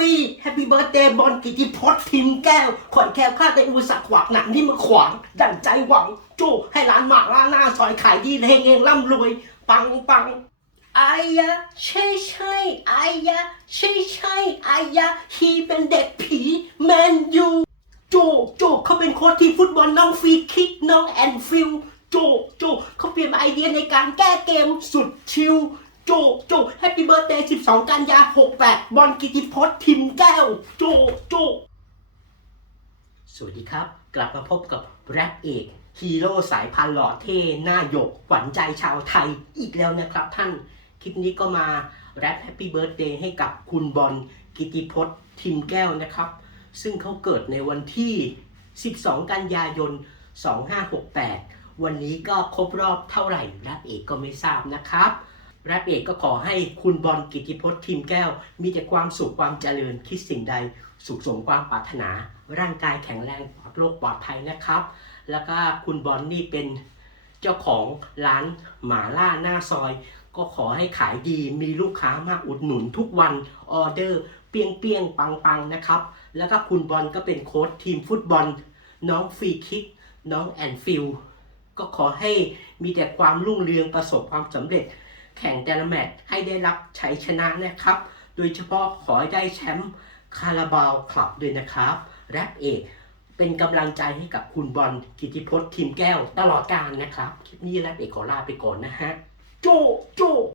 ปี้แฮปปี้เบิร์ดเดย์บอลกิติพจน์ทิมแก้วขอนแคล้วคลาดในอุปสรรคขวากหนักที่มาขวาง ดั่งใจหวังจู้ให้ร้านหมากร้านหน้าซอยขายดีเฮงเฮงร่ำรวย ปังปังไอายะใช่ใช่ไอายะใช่ใช่ไอายะฮีเป็นเด็กผีแมนยูโจโจเขาเป็นโค้ชทีมฟุตบอลน้องฟรีคิกน้องแอนฟิลโจโจเขาเปลี่ยนไอเดียในการแก้เกมสุดชิล จโจแฮปปี้เบิร์ดเดย์12 กันยา 68 บอลกิติพจน์ทิมแก้วโจโจสวัสดีครับ กลับมาพบกับแรปเอกฮีโร่สายพันหล่อเท่หน้าหยกขวัญใจชาวไทยอีกแล้วนะครับท่าน คลิปนี้ก็มาแรปแฮปปี้เบิร์ดเดย์ให้กับคุณบอลกิติพจน์ทิมแก้วนะครับ ซึ่งเขาเกิดในวันที่ 12 กันยายน 2568 วันนี้ก็ครบรอบเท่าไหร่แรปเอกก็ไม่ทราบนะครับ แรปเอกก็ขอให้คุณบอลกิติพจน์ทิมแก้ว มีแต่ความสุขความเจริญคิดสิ่งใด สุขสมความปรารถนา ร่างกายแข็งแรงปลอดโรคปลอดภัยนะครับ แล้วก็คุณบอลนี่เป็นเจ้าของร้านหมาล่าหน้าซอย ก็ขอให้ขายดีมีลูกค้ามากอุดหนุนทุกวันออเดอร์เปียงเปียงปังปังนะครับ แล้วก็คุณบอลก็เป็นโค้ชทีมฟุตบอล น้องฟรีคิก น้องแอนฟิลก็ขอให้มีแต่ความรุ่งเรืองประสบความสำเร็จ แข่งแต่ละแมตช์ให้ได้รับชัยชนะนะครับ โดยเฉพาะขอให้ได้แชมป์คาราบาวคลับด้วยนะครับ แรปเอกเป็นกำลังใจให้กับคุณบอลกิติพจน์ทีมแก้วตลอดกาลนะครับ คลิปนี้แรปเอกขอลาไปก่อนนะฮะ โจโจ